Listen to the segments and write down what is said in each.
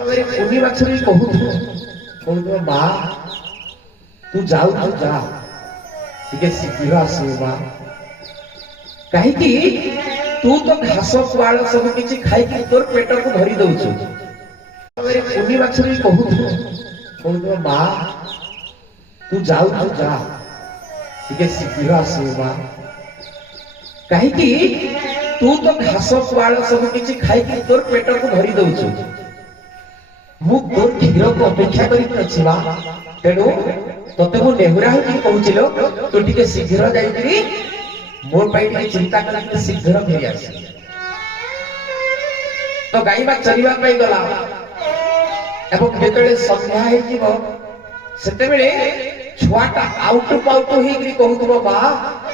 उन्हीं बाछरी कहूथो माँ तू जाऊ तू जा टिके शीघ्र आसो माँ कहीं तू तो घास पुआल सब किछि खाई कि तोर पेट को भरी दउछु उन्हीं बाछरी कहूथो माँ तू जाऊ तू जा टिके शीघ्र आसो माँ कहीं तू तो घास पुआल सब किछि खाई कि तोर पेट को भरी दउछु मु तोर क्षीर को अपेक्षा करी माँ तेणु तोते मु नेहुरा हो कहूचिलो तू टिके शीघ्र जाई मोर पाई चिंता कर शीघ्र फेरी आस तो गाइबा चरिबा पाई गला एवं जेतले संध्या हे जीवो सेते बेले छुआटा आउट पाउट हेकरी कहूतबो माँ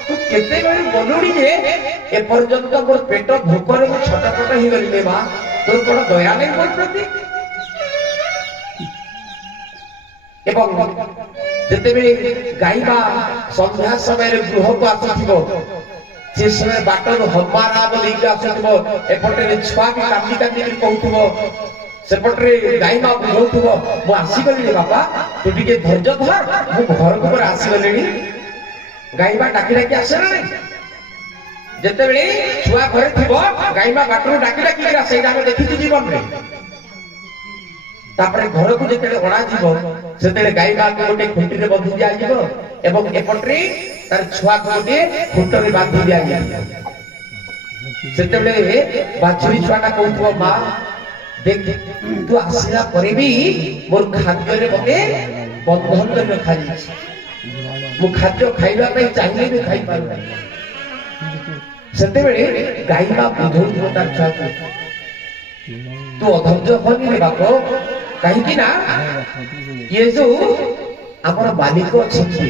तू केते बेले बनोडी जे ए पर्यंत मोर पेट भूखरे मु छटपट हे गली माँ तोर कोन दया नै मोर प्रति एवं जेतेबेले गाइबा संध्या समय गृह को आसुथिबो से समय बाटर हमारा बोली आसुथिबो एपटे छुआ के कांदी कांदी कहूथबो सेपटे गाइबा बुझौथबो मु आसी गली बाबा तू टिके धैर्य धर मु घर को आसी गलेनी गाइबा डाकी डाकी आसे ना जेतेबेले छुआ घरे थिबो गाइबा बाटर डाकी डाकी आसे हम देखिथि जीवन रे तापरे घर को जेतेले ओणा जीवो सेतेले गाइबा को गोटे खुंटी रे बंधी दिया जीवो एवं एपटरे तार छुआ को गोटे खुंट रे बांधी दिया जीवो सेतेले बाछुरी छुआटा कहथबो माँ देख तू आसीला परे भी मोर खाद्य रे मते बंधन कर रखा छी मु खाद्य खाइबा पई चाहिए भी खाइ पारु सेतेबेले गाइबा बुझौथबो तार छुआ को तू अधैर्य होनी रे बापो कहीं ना ये जो आमर मालिक अच्छी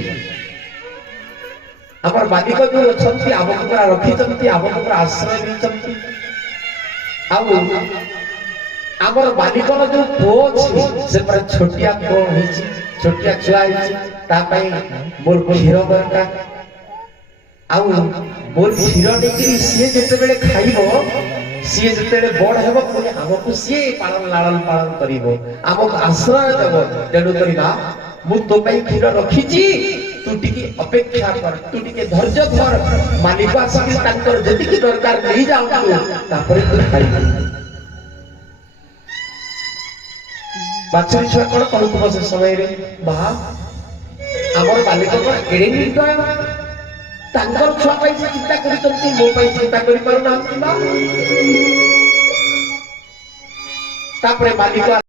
आमर मालिक जो अच्छी आमको पूरा रखी आमको पूरा आश्रय नहीं आमर मालिक जो पुओ अच्छी से पूरा छोटिया पुओ छोटिया छुआ मोर क्षीर दरकार मोर क्षीर नहीं सी जिते खाइब सी जिते बड़ हेब पुणी आमको सी पालन लालन पालन करिवो आमको आश्रय देव तेणु करवा मु तो पई क्षीर रखीची तू टिके अपेक्षा कर तू टिके धैर्य धर मालिक आसी तांकर जति दरकार नहीं जाऊ तापर तू खाइबो बाछुरी छुआ कोन कहूतबो से समय रे बा हमर मालिक को एडे निर्दय तांकर छुआ पई चिंता करितंती मो पई चिंता करि पारु ना तापरे मालिक